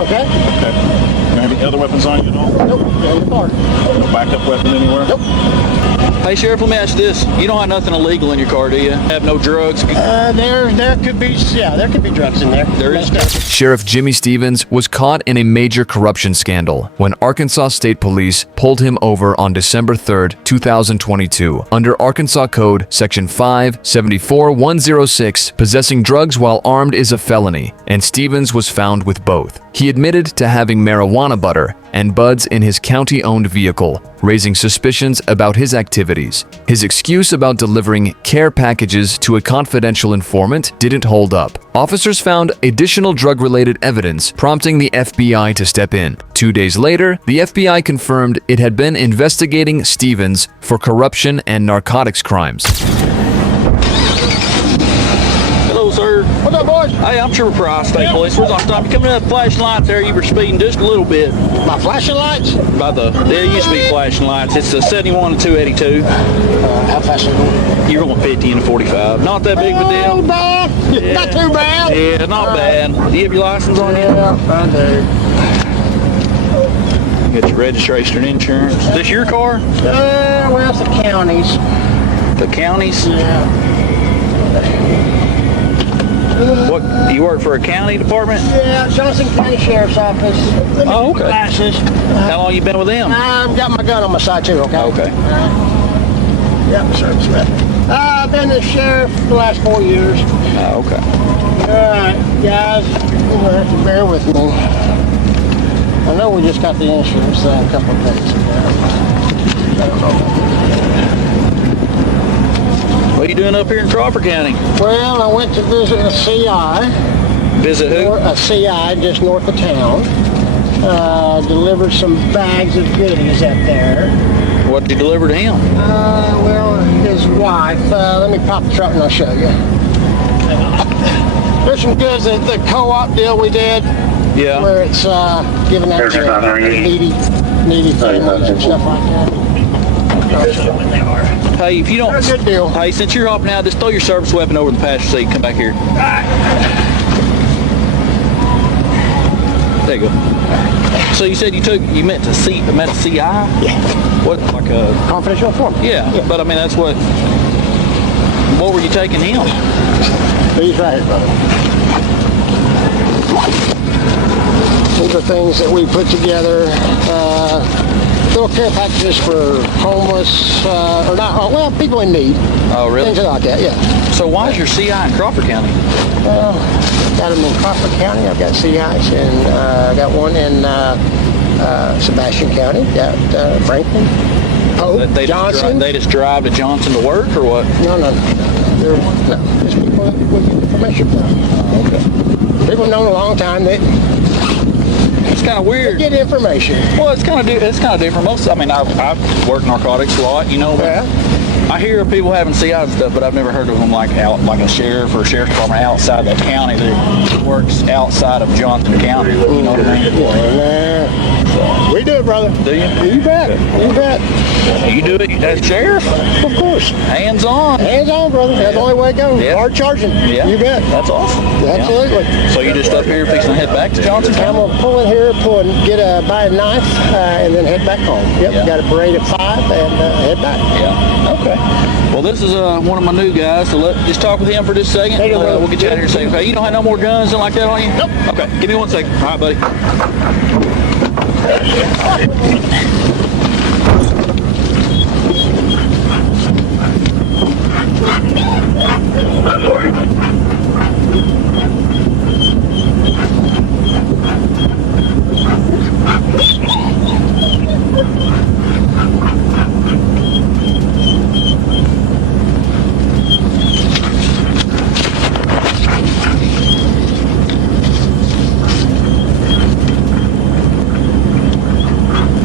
Okay. Okay. Any other weapons on you at all? Nope. In the car. No backup weapon anywhere? Nope. Hey, Sheriff, let me ask you this. You don't have nothing illegal in your car, do you? Have no drugs? There could be, yeah, there could be drugs in there. There is. Sheriff Jimmy Stevens was caught in a major corruption scandal when Arkansas State Police pulled him over on December 3rd, 2022, under Arkansas Code Section 574106. Possessing drugs while armed is a felony, and Stevens was found with both. He admitted to having marijuana butter and buds in his county-owned vehicle, raising suspicions about his activities. His excuse about delivering care packages to a confidential informant didn't hold up. Officers found additional drug-related evidence, prompting the FBI to step in. 2 days later, the FBI confirmed it had been investigating Stevens for corruption and narcotics crimes. Hello, sir. What's up, boys? Hey, I'm Trooper Price, State Police. We're gonna stop you coming up flashing lights there. You were speeding just a little bit. My flashing lights? There used to be flashing lights. It's the 71 to 282. How fast are you going? You're going 50 and 45. Not that big of a deal. Not bad. Yeah. Not too bad. Yeah, not bad. Do you have your license on you? Yeah, I do. You got your registration and insurance. Is this your car? Well, it's the counties. The county's? Yeah. What, you work for a county department? Yeah, Johnson County Sheriff's Office. Oh, okay. Glasses. How long you been with them? I've got my gun on my side too, okay? Okay. Yep, serviceman. I've been the sheriff for the last 4 years. Okay. Alright, guys, you're going to have to bear with me. I know we just got the insurance a couple of days ago. What are you doing up here in Crawford County? Well, I went to visit a CI. Visit who? A CI just north of town. Delivered some bags of goodies up there. What did you deliver to him? Well, his wife. Let me pop the truck and I'll show you. There's some goods, the co-op deal we did. Yeah. Where it's giving out to needy families and stuff like that. I'll show you what they are. Hey, if you don't... They're a good deal. Hey, since you're hopping out, just throw your service weapon over the passenger seat. Come back here. There you go. So you said you met a CI? Yeah. What, like a... Confidential informant. Yeah, but I mean, that's what were you taking him? These right here, brother. These are things that we put together. Little care packages for homeless, or not, well, people in need. Oh, really? Things like that, yeah. So why is your CI in Crawford County? Got them in Crawford County. I've got CIs, and I got one in Sebastian County. Got Franklin, Pope, Johnson. They just drive to Johnson to work, or what? No. Just people with information. Oh, okay. People have known a long time that It's kind of weird. get information. Well, it's kind of different. I've worked narcotics a lot, you know. Yeah. I hear of people having CI and stuff, but I've never heard of them like a sheriff or a sheriff's department outside the county that works outside of Johnson County. You know what I mean? Yeah. We do it, brother. Do you? You bet. You bet. You do it as sheriff? Of course. Hands on. Hands on, brother. That's the only way it goes. Yeah. Hard charging. Yeah. You bet. That's awesome. Absolutely. Yeah. So you just up here fixing to head back to Johnson I'm County? going to pull in here, buy a knife, and then head back home. Yep, Yeah. got a parade at 5 and head back. Yeah. Okay. Well, this is one of my new guys, so just talk with him for just a second. Hey, We'll get you out of here in a second. Okay, you don't have no more guns and like that on you? Nope. Okay, give me 1 second. All right, buddy.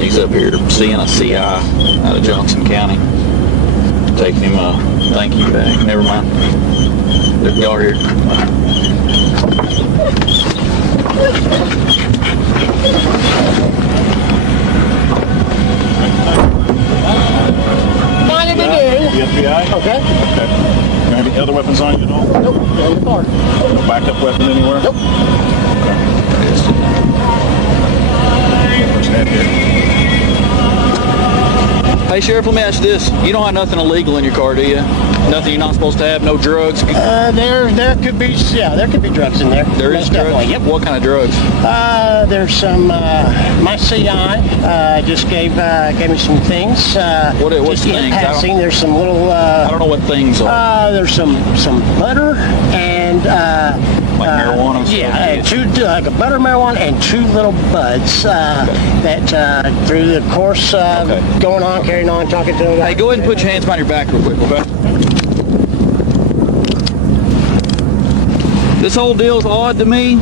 He's up here seeing a CI out of Johnson County. Taking him a thank you bag. Never mind. Y'all here. Finding it in. The FBI? Okay. Okay. Any other weapons on you at all? Nope. In the car. No backup weapon anywhere? Nope. Okay. have here. Hey, Sheriff, let me ask you this. You don't have nothing illegal in your car, do you? Nothing you're not supposed to have? No drugs? There could be, yeah, there could be drugs in there. There is Most definitely, drugs? Yep. What kind of drugs? There's some, my CI just gave me some things. What's just in things? passing, there's some little, I don't know what things are. there's some butter and, Like marijuana? yeah, and like a butter marijuana and 2 little buds that through the course going on, carrying on, talking to them. Hey, go ahead and put your hands behind your back real quick, okay? This whole deal's odd to me,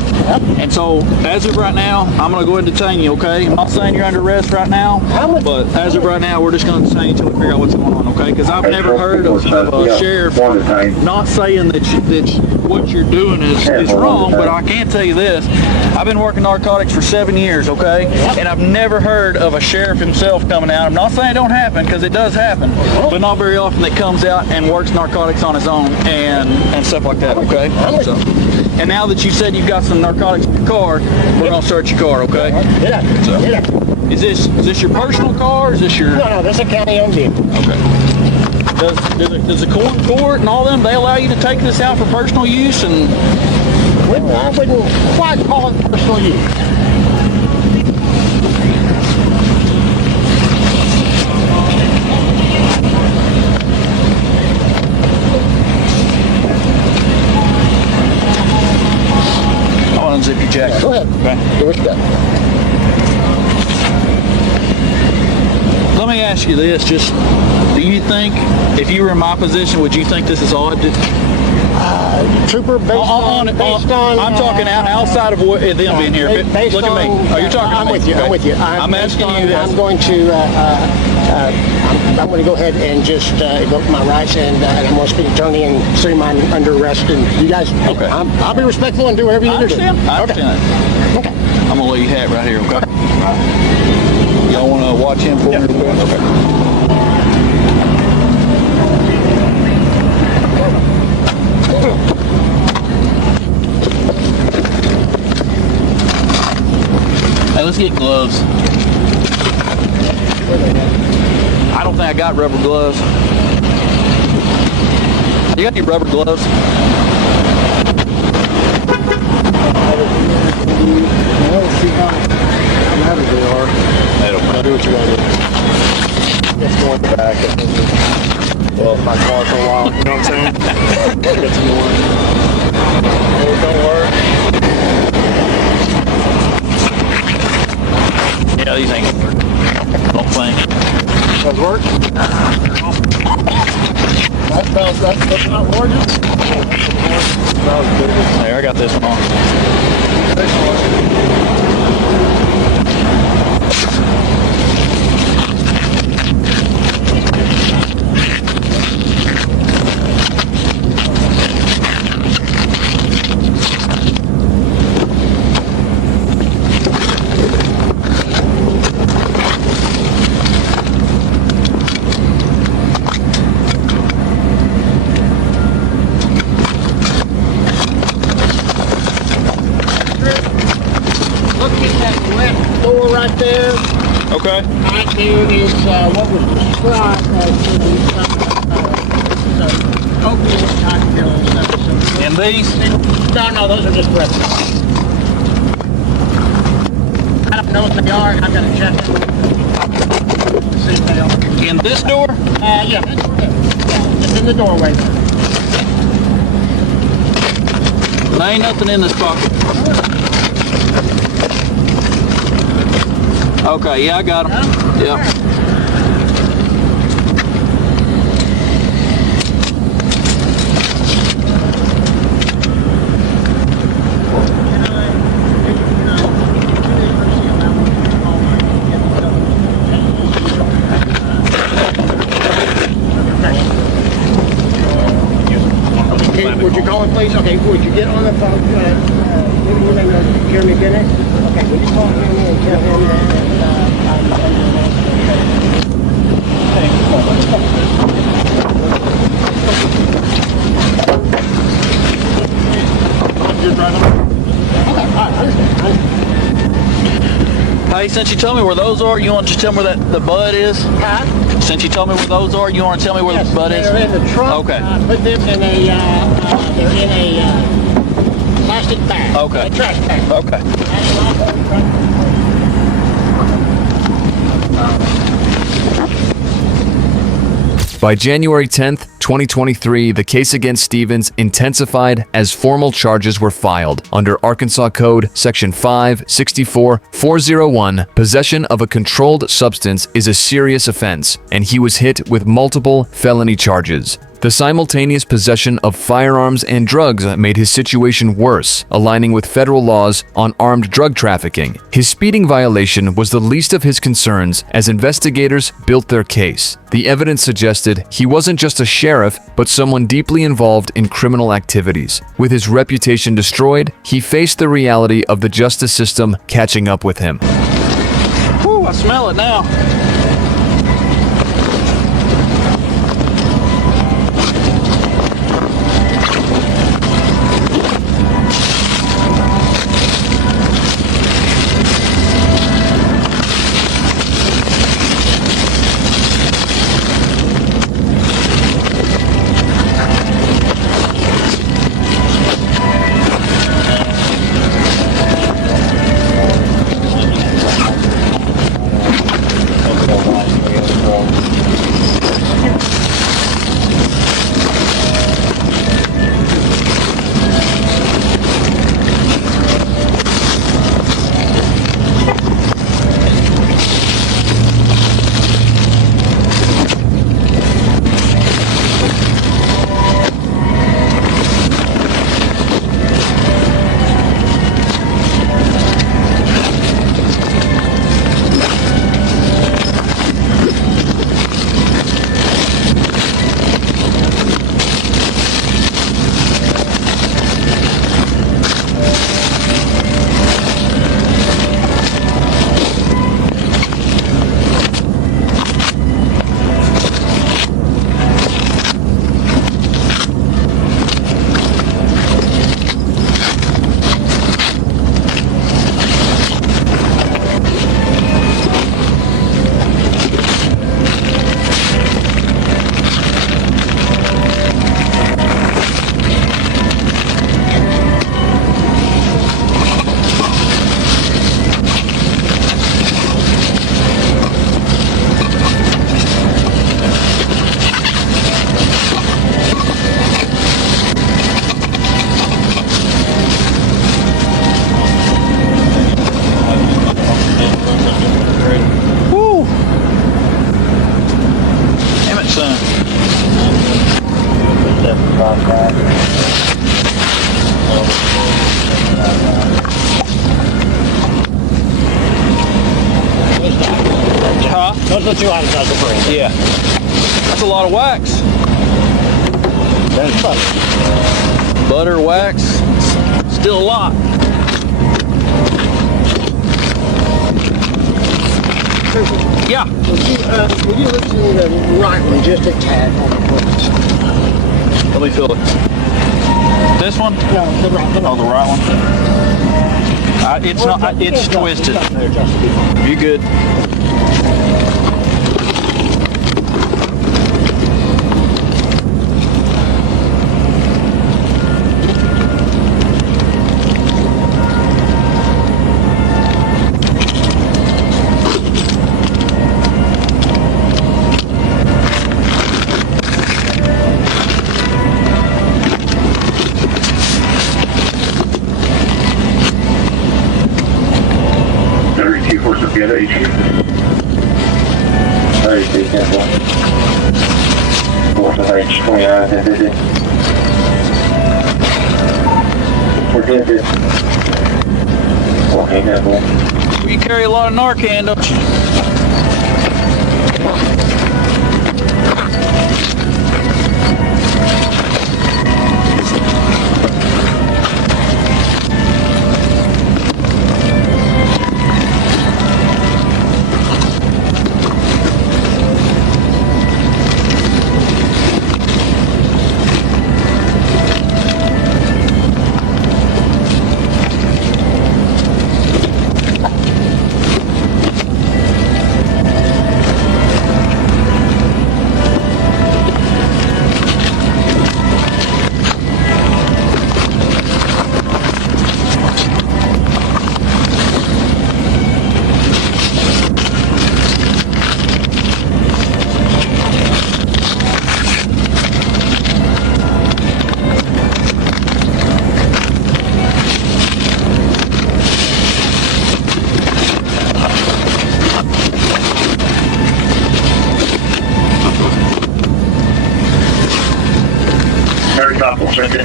and so as of right now, I'm going to go ahead and detain you, okay? I'm not saying you're under arrest right now, but as of right now, we're just going to detain you until we figure out what's going on, okay? Because I've never heard of a sheriff not saying that what you're doing is wrong, but I can tell you this. I've been working narcotics for 7 years, okay? And I've never heard of a sheriff himself coming out. I'm not saying it don't happen, because it does happen, but not very often that comes out and works narcotics on his own and stuff like that, okay? So, and now that you said you've got some narcotics in your car, we're gonna search your car, okay? Get up, So, get up. is this your personal car, or is this your... No, this is a county-owned vehicle. Okay. Does the court and all them, they allow you to take this out for personal use? And I wouldn't quite call it personal use. I want to unzip your jacket. Go ahead. Okay. Do what you got. Let me ask you this, just, do you think, if you were in my position, would you think this is odd? Trooper, based on, I'm talking outside of them being here. based Look at me. on- Oh, you're talking I'm to me. with you. Okay. I'm with you. I'm asking you this. I'm going to. I'm going to go ahead and just invoke my rights, and I'm going to speak attorney and say I'm under arrest. And you guys, Okay. I'll be respectful and do whatever you I need to do. understand. I understand that. Okay. I'm going to let you have it right here, okay? Y'all want to watch him for me real quick? Okay. Hey, let's get gloves. I don't think I got rubber gloves. You got any rubber gloves? I'll do what you want to do. It's going back. Well, my car for a while. You know what I'm saying? Get some more. It don't work. Yeah, these ain't gonna work. I don't think. Does it work? That's not gorgeous. There, I got this one on. Look at that left door right there. Okay. Right there is what was described as the opiate cocktails. And these? No, those are just weapons. I don't know what they are. I've got to check them. See if they are. In this door? Yeah, that's it's in the doorway. There ain't nothing in this pocket. Okay, yeah, I got them. Yep. Okay, would you call it, please? Okay, would you get on the phone? Give me your name, Jeremy Bennett. Okay, would you call Jeremy and tell him that I'm under You're driving? Okay, all right, I understand. Hey, since you told me where those are, you want to just tell me where the bud is? Huh? Since you told me where those are, you want to tell me where Yes, the bud is? they're in the trunk. Okay. Put them in they're in a plastic bag. Okay. A trash bag. Okay. By January 10th, 2023, the case against Stevens intensified as formal charges were filed under Arkansas Code Section 564-401. Possession of a controlled substance is a serious offense, and he was hit with multiple felony charges. The simultaneous possession of firearms and drugs made his situation worse, aligning with federal laws on armed drug trafficking. His speeding violation was the least of his concerns as investigators built their case. The evidence suggested he wasn't just a sheriff, but someone deeply involved in criminal activities. With his reputation destroyed, he faced the reality of the justice system catching up with him. Whew, I smell it now. Those are the 2 items I was referring to. Yeah. That's a lot of wax. There's butter. Butter, wax, still a lot. Yeah. Would you listen to the right one just a tad on the brakes? Let me feel it. This one? No, the right one. Oh, the right one. It's Well, not. It's twisted. You good? Get a chief. Very big temple. Force of H29 and 50. Forget this. Okay, temple. You carry a lot of Narcan, don't you?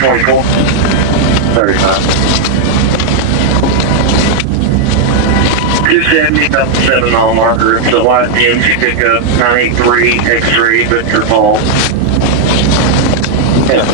1024. 35. 270, about the 7 mile marker. It's a light DMC pickup, 983 X3, Victor Falls. Yeah.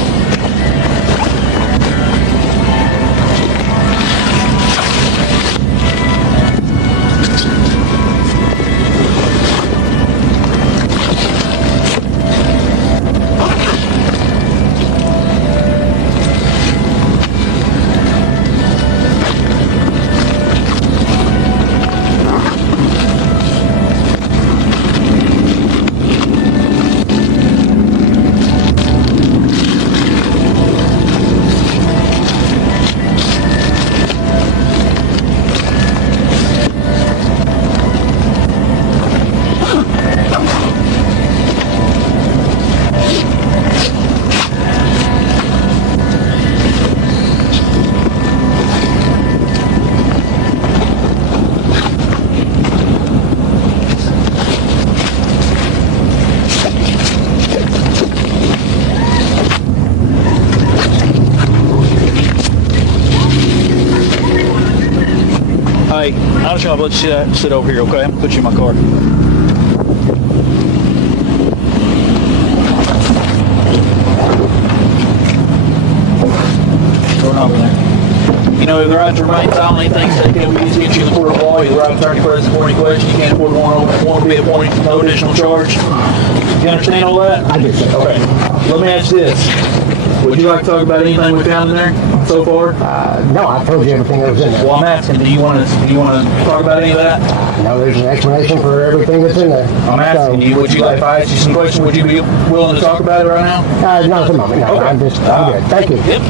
Hey, I'm just gonna let you sit over here, okay? I'm gonna put you in my car. Going over there. You know, if the right to remain silent, anything they can be used against you in the court of law, you're the right attorney present for any question. You can't afford one to be appointed for no additional charge. You understand all that? I do, sir. Okay. Let me ask you this. Would you like to talk about anything we found in there so far? No, I told you everything that was in there. Well, I'm asking, do you want to talk about any of that? No, there's an explanation for everything that's in there. I'm asking you, would you like, if I ask you some questions, would you be willing to talk about it right now? Not at the moment, no. Okay. I'm good. Thank you. Yep.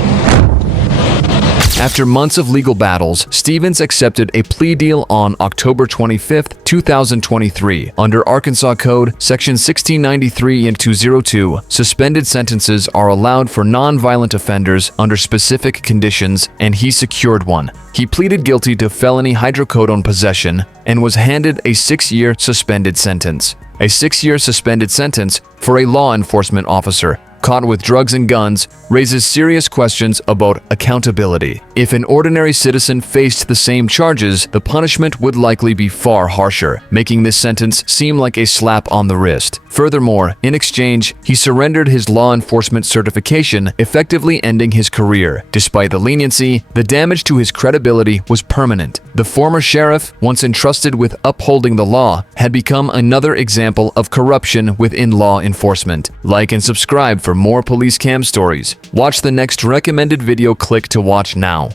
After months of legal battles, Stevens accepted a plea deal on October 25, 2023. Under Arkansas Code, Section 1693 and 202, suspended sentences are allowed for non-violent offenders under specific conditions, and he secured one. He pleaded guilty to felony hydrocodone possession and was handed a 6-year suspended sentence. A 6-year suspended sentence for a law enforcement officer caught with drugs and guns raises serious questions about accountability. If an ordinary citizen faced the same charges, the punishment would likely be far harsher, making this sentence seem like a slap on the wrist. Furthermore, in exchange, he surrendered his law enforcement certification, effectively ending his career. Despite the leniency, the damage to his credibility was permanent. The former sheriff, once entrusted with upholding the law, had become another example of corruption within law enforcement. Like and subscribe for more police cam stories. Watch the next recommended video click to watch now.